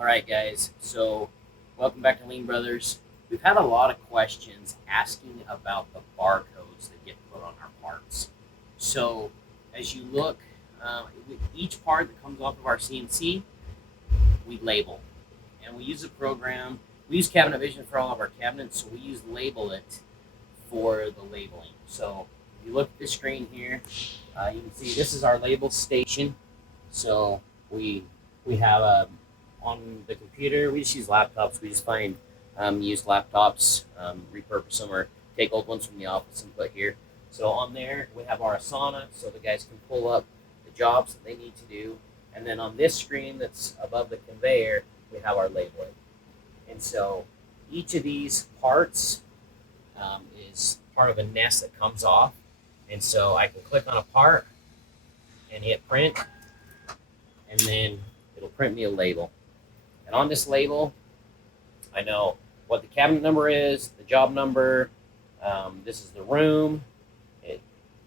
All right, guys. So, welcome back to Lean Brothers. We've had a lot of questions asking about the barcodes that get put on our parts. So, as you look, each part that comes off of our CNC, we label, and we use a program. We use Cabinet Vision for all of our cabinets, so we use labelit for the labeling. So, if you look at the screen here, you can see this is our label station. So we have on the computer. We just use laptops. We just find used laptops, repurpose them, or take old ones from the office and put here. So on there we have our Asana, so the guys can pull up the jobs that they need to do. And then on this screen that's above the conveyor, we have our labeling. And so each of these parts is part of a nest that comes off. And so I can click on a part and hit print, and then it'll print me a label. And on this label, I know what the cabinet number is, the job number, this is the room. It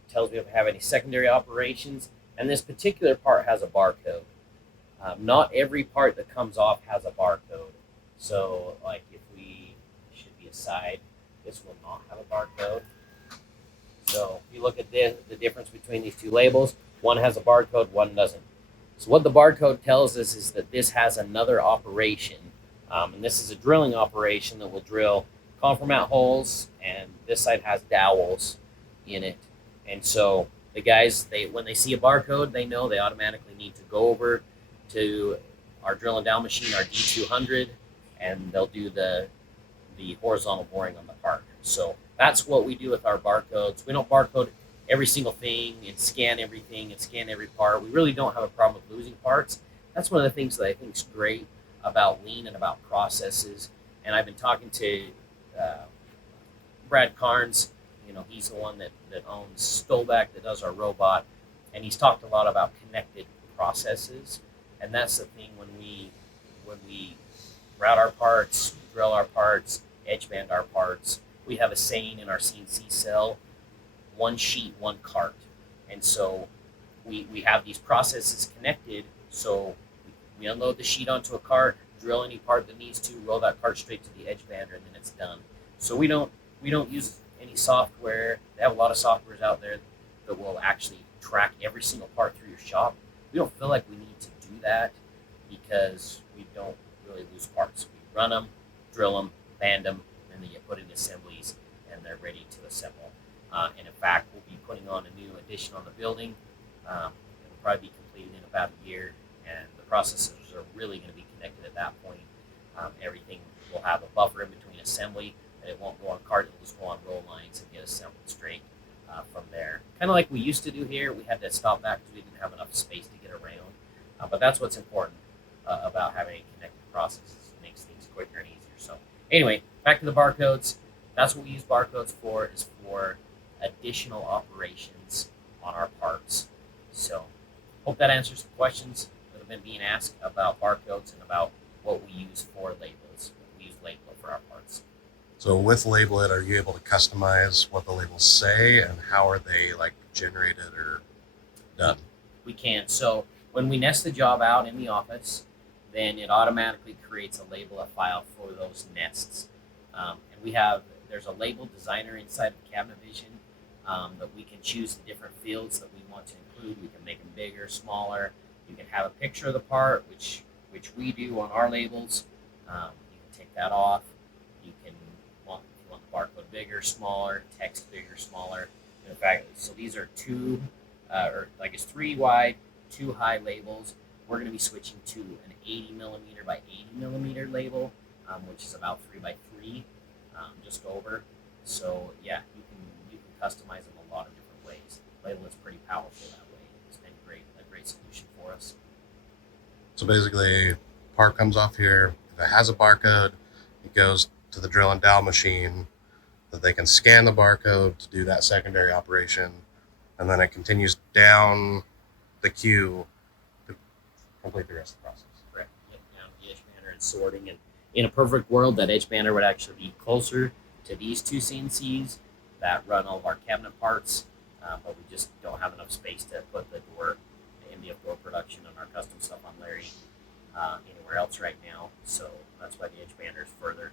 tells me if I have any secondary operations, and this particular part has a barcode. Not every part that comes off has a barcode. So, like if we should be aside, this will not have a barcode. So, if you look at the difference between these two labels, one has a barcode, one doesn't. So what the barcode tells us is that this has another operation, and this is a drilling operation that will drill conifer mat holes, and this side has dowels in it. And so the guys, when they see a barcode, they know they automatically need to go over to our drill and dowel machine, our D200, and they'll do the horizontal boring on the part. So that's what we do with our barcodes. We don't barcode every single thing and scan everything and scan every part. We really don't have a problem with losing parts. That's one of the things that I think is great about Lean and about processes. And I've been talking to Brad Carnes. You know, he's the one that owns Stolback, that does our robot, and he's talked a lot about connected processes. And that's the thing when we route our parts, drill our parts, edge band our parts. We have a saying in our CNC cell: one sheet, one cart. And so we have these processes connected. So we unload the sheet onto a cart, drill any part that needs to, roll that cart straight to the edge bander, and then it's done. So we don't use any software. They have a lot of softwares out there that will actually track every single part through your shop. We don't feel like we need to do that because we don't really lose parts. We run them, drill them, band them, and then they get put in assemblies, and they're ready to assemble. And in fact, we'll be putting on a new addition on the building. It'll probably be completed in about a year, and the processors are really going to be connected at that point. Everything will have a buffer in between assembly, and it won't go on cart, it'll just go on roll lines and get assembled straight from there. Kind of like we used to do here. We had to stop that because we didn't have enough space to get around. But that's what's important about having a connected process. It makes things quicker and easier. So anyway, back to the barcodes. That's what we use barcodes for, is for additional operations on our parts. So hope that answers the questions that have been being asked about barcodes and about what we use for labels. We use labelit for our parts. So with labelit, are you able to customize what the labels say, and how are they like generated or done? We can. So when we nest the job out in the office, then it automatically creates a labelit file for those nests. And there's a label designer inside of Cabinet Vision that we can choose the different fields that we want to include. We can make them bigger, smaller. You can have a picture of the part, which we do on our labels. You can take that off. You can if you want the barcode bigger, smaller, text bigger, smaller. In fact, so these are three wide, 2 high labels. We're going to be switching to an 80 millimeter by 80 millimeter label, which is about 3 by 3, just over. So yeah, you can customize them a lot of different ways. Labelit's pretty powerful that way. It's been a great solution for us. So basically, part comes off here. If it has a barcode, it goes to the drill and dowel machine, that they can scan the barcode to do that secondary operation, and then it continues down the queue to complete the rest of the process. Correct. Yep, down the edge banner and sorting. And in a perfect world, that edge banner would actually be closer to these two CNCs that run all of our cabinet parts, but we just don't have enough space to put the door, the MDF door production, and our custom stuff on Larry. anywhere else right now. So that's why the edge bander is further.